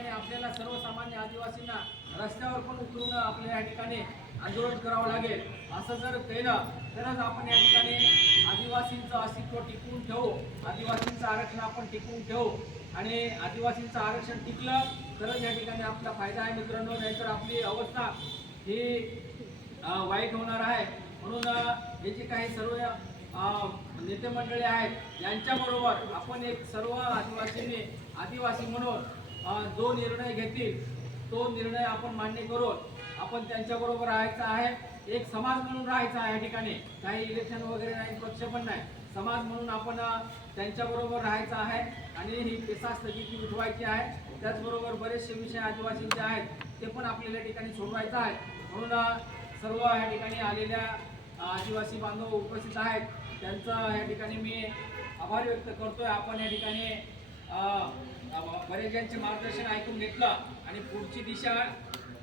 ठिकाणी आपल्याला सर्वसामान्य आदिवासींना रस्त्यावर पण उतरून आपल्या या ठिकाणी आंदोलन करावं लागेल। असं जर केलं तरच आपण या ठिकाणी आदिवासींचं अस्तित्व टिकवून ठेवू, आदिवासींचं आरक्षण आपण टिकवून ठेवू आणि आदिवासींचं आरक्षण टिकलं तरच या ठिकाणी आपला फायदा आहे मित्रांनो, नाहीतर आपली अवस्था ही वाईट होणार आहे। म्हणून हे जे काही सर्व नेते मंडळी आहेत यांच्याबरोबर आपण एक सर्व आदिवासी म्हणून जो निर्णय घेतील तो निर्णय आपण मान्य करून आपण त्यांच्याबरोबर राहायचं आहे, एक समाज म्हणून राहायचं आहे। या ठिकाणी काही इलेक्शन वगैरे नाही, पक्ष पण नाही, समाज म्हणून आपण त्यांच्याबरोबर राहायचं आहे आणि ही पेसा स्थगिती उठवायची आहे। त्याचबरोबर बरेचसे विषय आदिवासींचे आहेत ते पण आपल्याला या ठिकाणी सोडवायचं आहे। म्हणून सर्व या ठिकाणी आलेल्या आदिवासी बांधव उपस्थित आहेत त्यांचा या ठिकाणी मी आभार व्यक्त करतोय। आपण या ठिकाणी बरेचजणांचे मार्गदर्शन ऐकून घेतलं आणि पुढची दिशा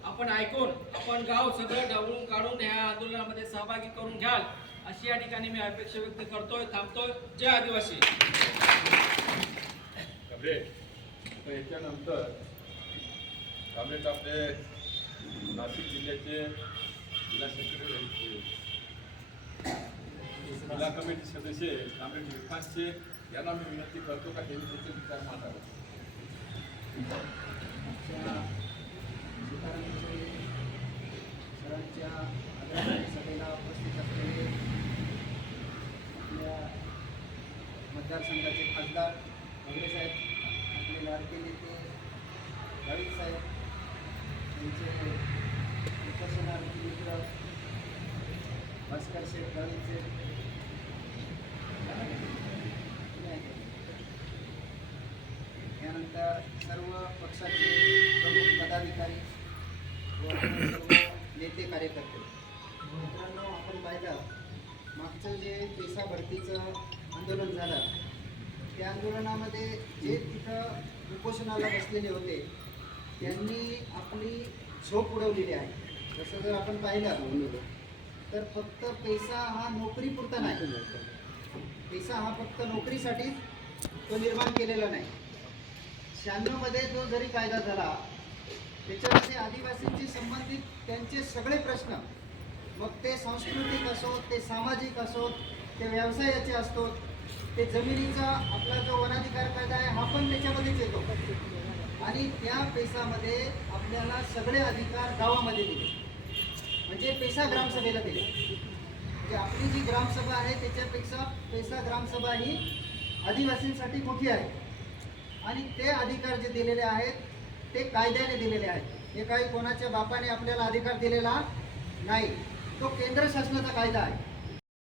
आपण ऐकून आपण गाव सगळं ढवळून काढून या आंदोलनामध्ये सहभागी करून घ्याल अशी या ठिकाणी मी अपेक्षा व्यक्त करतोय। थांबतोय। जय आदिवासी। याच्यानंतर काँग्रेस आपले नाशिक जिल्ह्याचे जिल्हा सेक्रेटरी जिल्हा कमिटी सदस्य काँग्रेस विकासचे यांना मी विनंती करतो का त्यांनी त्याचे विचार मांडावे। सरांच्या सभेला उपस्थित असलेले आपल्या मतदारसंघाचे खासदार वगैरे साहेब, आपले लाडके नेते गावित साहेब, त्यांचे उपोषणार्थी मित्र भास्कर शेठ गावितचे, यानंतर सर्व पक्षाचे प्रमुख पदाधिकारी व सर्व नेते कार्यकर्ते मित्रांनो, आपण पाहिलं मागचं जे पेसा भरतीचं आंदोलन झालं त्या आंदोलनामध्ये जे तिथं उपोषणाला बसलेले होते त्यांनी आपली झोप उडवलेली आहे। जसं जर आपण पाहिलं तर फक्त पैसा हा नोकरीपुरता नाही, पैसा हा फक्त नोकरीसाठी तो निर्माण केलेला नाही। 96 मध्ये जो जरी कायदा झाला त्याच्यामध्ये आदिवासींशी संबंधित त्यांचे सगळे प्रश्न, मग ते सांस्कृतिक असोत, ते सामाजिक असोत, ते व्यवसायाचे असतोत, ते जमिनीचा आपला जो वनाधिकार कायदा आहे हा पण त्याच्यामध्येच येतो आणि त्या पेसामध्ये आपल्याला सगळे अधिकार गावामध्ये दिले, म्हणजे पेसा ग्रामसभेला दिले। म्हणजे आपली जी ग्रामसभा आहे त्याच्यापेक्षा पेसा ग्रामसभा ही आदिवासींसाठी मोठी आहे आणि ते अधिकार जे दिलेले आहेत ते कायद्याने दिलेले आहेत। हे काही कोणाच्या बापाने आपल्याला अधिकार दिलेला नाही, तो केंद्र शासनाचा कायदा आहे।